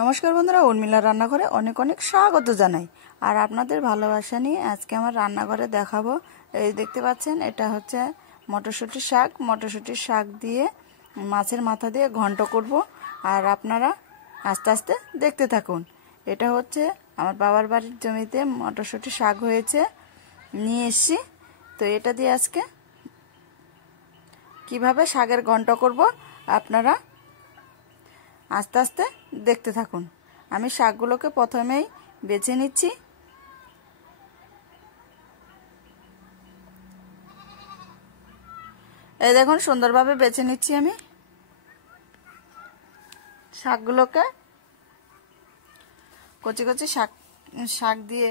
নমস্কার বন্ধুরা, উর্মিলা রান্নাঘরে অনেক অনেক স্বাগত জানাই। আর আপনাদের ভালোবাসা নিয়ে আজকে আমার রান্নাঘরে দেখাবো। এই দেখতে পাচ্ছেন, এটা হচ্ছে মটরশুঁটির শাক। মটরশুঁটির শাক দিয়ে মাছের মাথা দিয়ে ঘন্ট করব। আর আপনারা আস্তে আস্তে দেখতে থাকুন। এটা হচ্ছে আমার বাবার বাড়ির জমিতে মটরশুঁটির শাক হয়েছে, নিয়ে এসছি। তো এটা দিয়ে আজকে কিভাবে শাকের ঘন্ট করব আপনারা আস্তে আস্তে দেখতে থাকুন। আমি শাকগুলোকে প্রথমেই বেছে নিচ্ছি। এই দেখুন, সুন্দরভাবে বেছে নিচ্ছি আমি শাকগুলোকে। কচি কচি শাক দিয়ে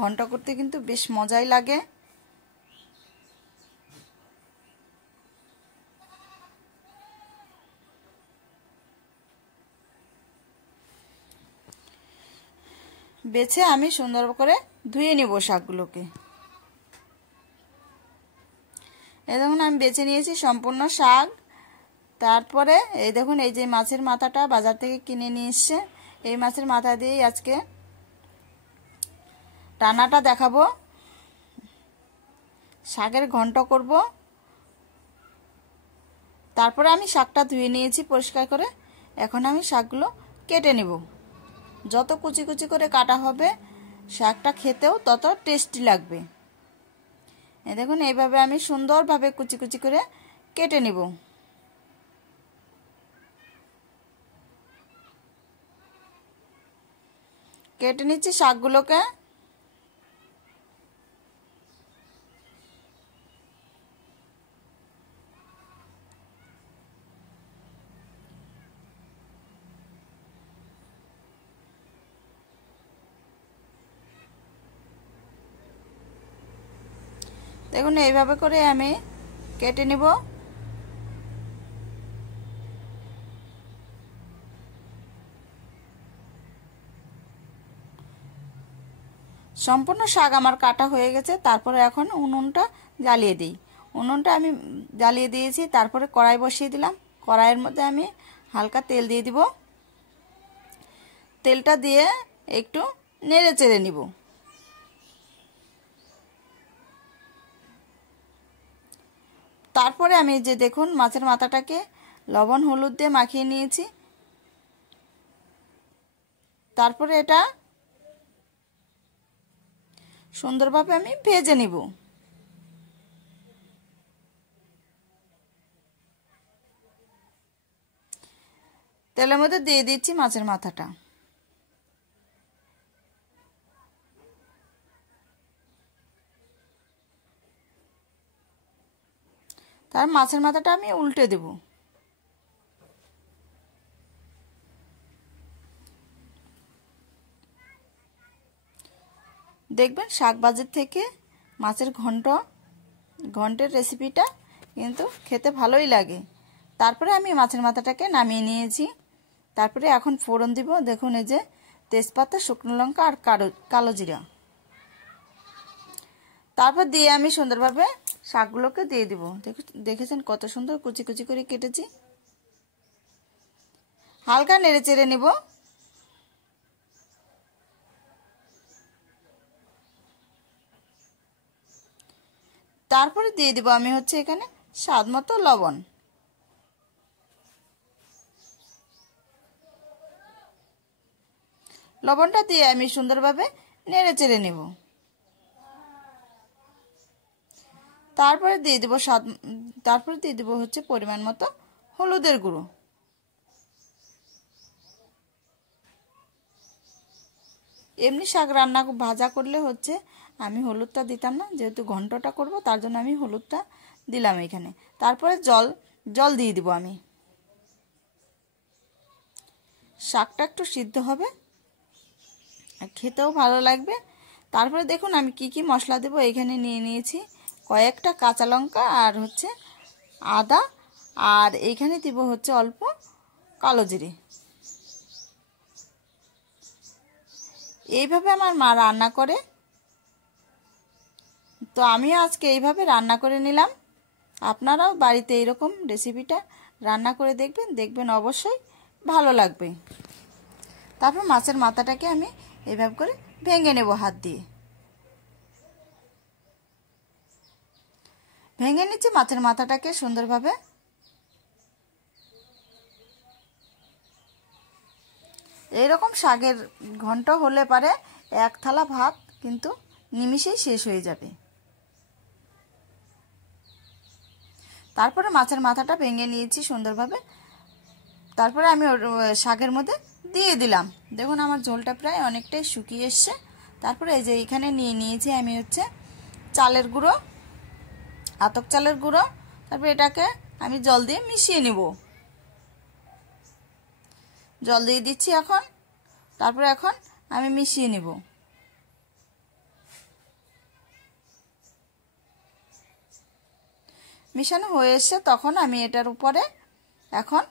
ঘন্ট করতে কিন্তু বেশ মজাই লাগে। বেছে আমি সুন্দর করে ধুয়ে নিব শাকগুলোকে। এই দেখুন, আমি বেছে নিয়েছি সম্পূর্ণ শাক। তারপরে এই দেখুন, এই যে মাছের মাথাটা বাজার থেকে কিনে নিয়ে এসছে, এই মাছের মাথা দিয়েই আজকে রান্নাটা দেখাবো, শাকের ঘন্ট করব। তারপরে আমি শাকটা ধুয়ে নিয়েছি পরিষ্কার করে। এখন আমি শাকগুলো কেটে নেব। যত কুচি কুচি করে কাটা হবে শাকটা খেতেও তত টেস্টি লাগবে। এই দেখুন, এইভাবে আমি সুন্দরভাবে কুচি কুচি করে কেটে নেব। কেটে নিচ্ছি শাকগুলোকে। দেখুন, এইভাবে করে আমি কেটে নিব। সম্পূর্ণ শাক আমার কাটা হয়ে গেছে। তারপরে এখন উনুনটা জ্বালিয়ে দিই। উনুনটা আমি জ্বালিয়ে দিয়েছি। তারপরে কড়াই বসিয়ে দিলাম। কড়াইয়ের মধ্যে আমি হালকা তেল দিয়ে দিব। তেলটা দিয়ে একটু নেড়ে চেড়ে নিব। তারপরে আমি যে দেখুন মাছের মাথাটাকে লবণ হলুদ দিয়ে মাখিয়ে নিয়েছি। তারপরে এটা সুন্দরভাবে আমি ভেজে নিব। তেলের মধ্যে দিয়ে দিচ্ছি মাছের মাথাটা। তার মাছের মাথাটা আমি উল্টে দেব। দেখবেন শাকবাজির থেকে মাছের ঘন্টের রেসিপিটা কিন্তু খেতে ভালোই লাগে। তারপরে আমি মাছের মাথাটাকে নামিয়ে নিয়েছি। তারপরে এখন ফোড়ন দিব। দেখুন, এই যে তেজপাতা, শুকনো লঙ্কা আর কালো জিরা। তারপর দিয়ে আমি সুন্দরভাবে শাকগুলোকে দিয়ে দিব। দেখেছেন কত সুন্দর কুচি কুচি করে কেটেছি। হালকা নেড়ে চেড়ে নিব। তারপরে দিয়ে দিব আমি হচ্ছে এখানে স্বাদ মতো লবণ। লবণটা দিয়ে আমি সুন্দরভাবে নেড়ে চেড়ে নেব। তারপরে দিয়ে দিব হচ্ছে পরিমাণ মতো হলুদের গুঁড়ো। এমনি শাক রান্না ভাজা করলে হচ্ছে আমি হলুদটা দিতাম না, যেহেতু ঘন্টটা করব তার জন্য আমি হলুদটা দিলাম এখানে। তারপরে জল দিয়ে দিব আমি। শাকটা একটু সিদ্ধ হবে আর খেতেও ভালো লাগবে। তারপরে দেখুন আমি কি কি মশলা দেব। এখানে নিয়ে নিয়েছি কয়েকটা কাঁচা লঙ্কা আর হচ্ছে আদা, আর এইখানে দিব হচ্ছে অল্প কালো জিরে। এইভাবে আমার মা রান্না করে, তো আমিও আজকে এইভাবে রান্না করে নিলাম। আপনারাও বাড়িতে এইরকম রেসিপিটা রান্না করে দেখবেন অবশ্যই ভালো লাগবে। তারপর মাছের মাথাটাকে আমি এইভাবে করে ভেঙে নেব হাত দিয়ে। ভেঙে নিচ্ছি মাছের মাথাটাকে সুন্দরভাবে। এইরকম শাকের ঘন্ট হলে পারে এক থালা ভাত কিন্তু নিমিষেই শেষ হয়ে যাবে। তারপরে মাছের মাথাটা ভেঙে নিয়েছি সুন্দরভাবে। তারপরে আমি শাকের মধ্যে দিয়ে দিলাম। দেখুন আমার ঝোলটা প্রায় অনেকটাই শুকিয়ে এসছে। তারপরে এই যে এখানে নিয়ে নিয়েছি আমি হচ্ছে চালের গুঁড়ো, আতপ চালের গুঁড়ো। তারপরে এটাকে আমি জল দিয়ে মিশিয়ে নিব। জল দিয়ে দিচ্ছি এখন। তারপরে এখন আমি মিশিয়ে নিব। মিশানো হয়ে এসছে, তখন আমি এটার উপরে এখন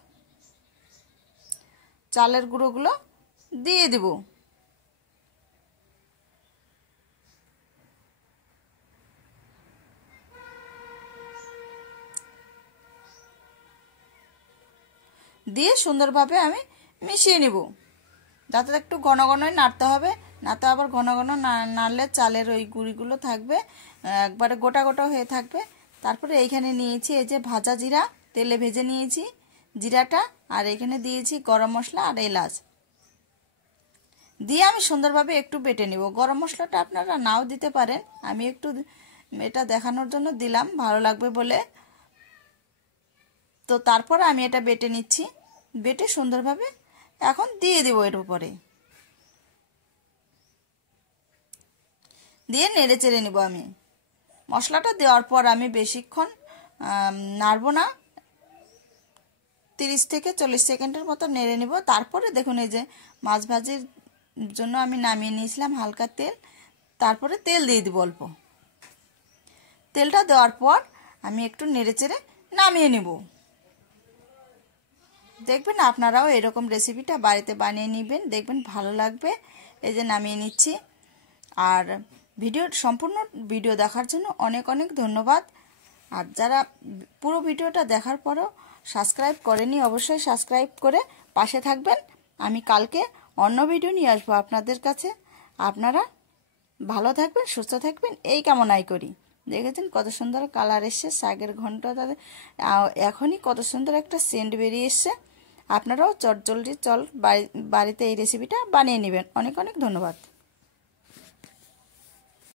চালের গুঁড়োগুলো দিয়ে দিব। দিয়ে সুন্দরভাবে আমি মিশিয়ে নিব। যাতে একটু ঘন ঘনই নাড়তে হবে, না তো আবার ঘন ঘন নাড়লে চালের ওই গুঁড়িগুলো থাকবে, একবারে গোটা গোটা হয়ে থাকবে। তারপরে এইখানে নিয়েছি এই যে ভাজা জিরা, তেলে ভেজে নিয়েছি জিরাটা, আর এখানে দিয়েছি গরম মশলা আর এলাচ দিয়ে আমি সুন্দরভাবে একটু বেটে নিব। গরম মশলাটা আপনারা নাও দিতে পারেন, আমি একটু এটা দেখানোর জন্য দিলাম, ভালো লাগবে বলে। তো তারপর আমি এটা বেটে নিচ্ছি। বেটে সুন্দরভাবে এখন দিয়ে দেব এর উপরে, দিয়ে নেড়ে চেড়ে নিব। আমি মশলাটা দেওয়ার পর আমি বেশিক্ষণ নাড়ব না, 30 থেকে 40 সেকেন্ডের মতো নেড়ে নিব। তারপরে দেখুন এই যে মাছ ভাজির জন্য আমি নামিয়ে নিয়েছিলাম হালকা তেল, তারপরে তেল দিয়ে দিব অল্প। তেলটা দেওয়ার পর আমি একটু নেড়ে চেড়ে নামিয়ে নিব। দেখবেন আপনারাও এরকম রেসিপিটা বাড়িতে বানিয়ে নেবেন, দেখবেন ভালো লাগবে। এই যে নামিয়ে নিচ্ছি। আর সম্পূর্ণ ভিডিও দেখার জন্য অনেক অনেক ধন্যবাদ। আর যারা পুরো ভিডিওটা দেখার পরও সাবস্ক্রাইব করেনি, অবশ্যই সাবস্ক্রাইব করে পাশে থাকবেন। আমি কালকে অন্য ভিডিও নিয়ে আসবো আপনাদের কাছে। আপনারা ভালো থাকবেন, সুস্থ থাকবেন, এই কামনাই করি। দেখেছেন কত সুন্দর কালার এসছে শাকের ঘন্ট, তাদের এখনই কত সুন্দর একটা সেন্ট বেরিয়ে এসছে। আপনারাও চটজলদি বাড়িতে এই রেসিপিটা বানিয়ে নেবেন। অনেক অনেক ধন্যবাদ।